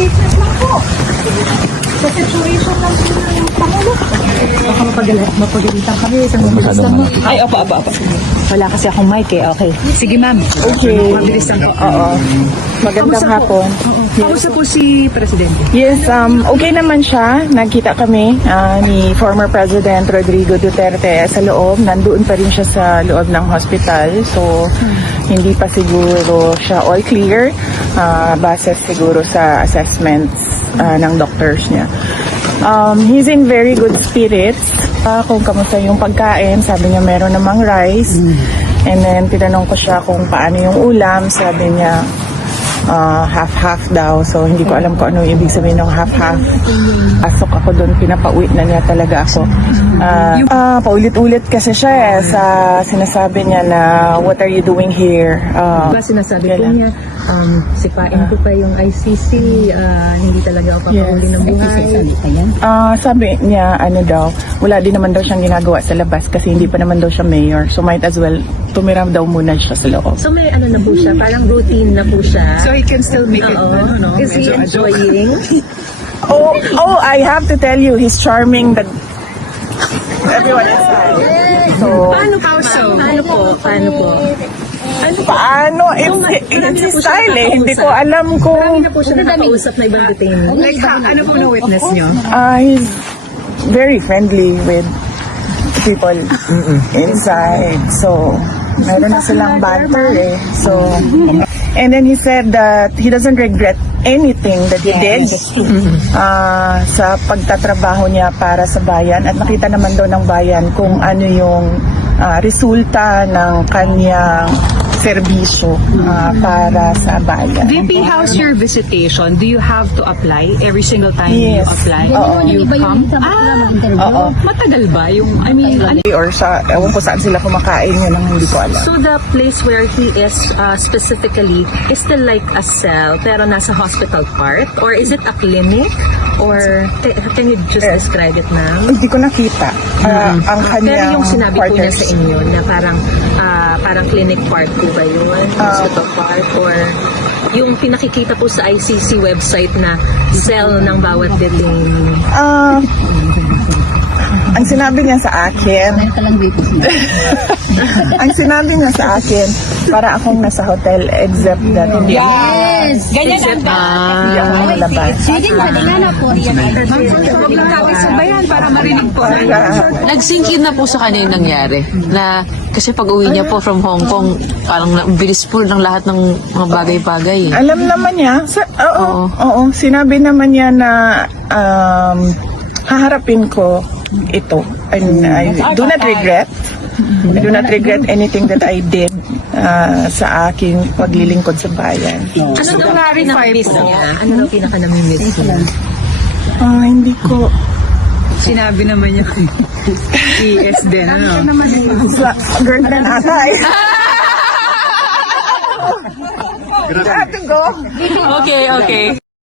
statement lang po. Sa situation ng Pangulo. Baka mapagalitan kami sa mabilisan mo. Ay, opo. Wala kasi akong mic eh. Okay. Sige, ma'am. Okay. Mabilisan ko. Oo. Magandang hapon. Kamusta po si Presidente? Yes, okay naman siya. Nagkita kami ni former President Rodrigo Duterte sa loob. Nandoon pa rin siya sa loob ng hospital. So, hindi pa siguro siya all clear. Base siguro sa assessments ng doctors niya. He's in very good spirits. Kung kamusta yung pagkain, sabi niya meron namang rice. And then, tinanong ko siya kung paano yung ulam. Sabi niya, half-half daw. So, hindi ko alam kung ano yung ibig sabihin ng half-half. Asok ako doon, pinapauwi na niya talaga ako. Paulit-ulit kasi siya sa sinasabi niya na, what are you doing here? Diba sinasabi po niya, sipain ko pa yung ICC, hindi talaga ako papahuli ng buhay. Sabi niya, ano daw, wala din naman daw siyang ginagawa sa labas kasi hindi pa naman daw siya mayor. So, might as well, tumiram daw muna siya sa loob. So may ano na po siya, parang routine na po siya. So, he can still make it, no? Is he enjoying? Oh, I have to tell you, he's charming that everyone inside. So, Paano po? paano? It's his style eh. Hindi ko alam Marami kung na po siya nakakausap na ibang detainee. Like, ano po na-witness nyo? he's very friendly with people inside. So, meron na silang banter eh. So, and then he said that he doesn't regret anything that he did sa pagtatrabaho niya para sa bayan at nakita naman daw ng bayan kung ano yung resulta ng kanyang serbisyo para sa bayan. VP, how's your visitation? Do you have to apply every single time Yes. you apply? Oo. You come? Oo. Matagal ba? Yung, I mean, ano? Or sa, ewan ko saan sila kumakain, yun ang hindi ko alam. So the place where he is specifically is still like a cell pero nasa hospital part? Or is it a clinic? Or can you just describe it now? Hindi ko nakita ang Pero kanyang yung sinabi po niya quarters. sa inyo na parang clinic part po ba yun? Hospital part? Or yung pinakikita po sa ICC website na cell ng bawat detainee? Ang sinabi niya sa akin, ang sinabi niya sa akin, para akong nasa hotel except that hindi Ganyan ang hindi ako nakalabas. sabayan para marinig po. Nag-sink in na po sa kanya yung nangyari. Na, kasi pag uwi niya po from Hong Kong, parang bilis po ng lahat ng mga bagay-bagay. Alam naman niya, oo, sinabi naman niya na haharapin ko ito. And I do not regret. I do not regret anything that I did sa aking paglilingkod sa bayan. Ano daw pinaka-miss niya? Ano daw pinaka-namimiss niya? Hindi ko. Sinabi naman niya kay ES din, ano? Sa girlfriend ata eh. I have to go. Okay.